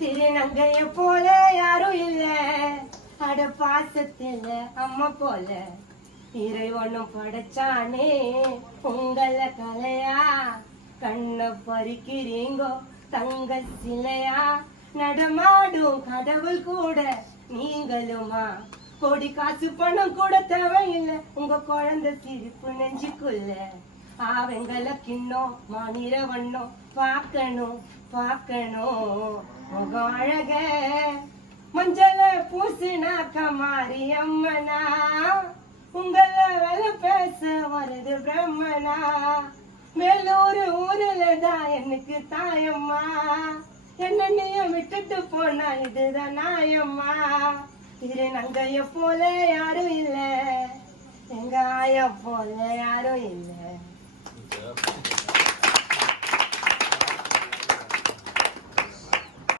திருநங்கைய போல யாரும் இல்ல, அட பாசத்துல அம்மா போல இறைவனும் படைச்சானே உங்கள கலையா. கண்ண பறிக்கிறீங்கோ தங்க சிலையா, நடமாடும் கடவுள் கூட நீங்களுமா. கோடி காசு பணம் கூட தேவையில்லை, உங்க குழந்தை சிரிப்பு நெஞ்சுக்குள்ள. ஆவெங்களை கிண்ணம் மாநிற வண்ணம் பார்க்கணும் பார்க்கணும் முகம் அழக. மஞ்சள பூசினாக்க மாரியம்மனா, உங்கள வேலை பேச வருது பிரம்மனா. மேலூர் ஊருல தான் எனக்கு தாயம்மா, என்ன நீயும் விட்டுட்டு போனா இதுதான் நாயம்மா. திருநங்கைய போல யாரும் இல்ல, எங்க ஆயா போல யாரும் இல்ல.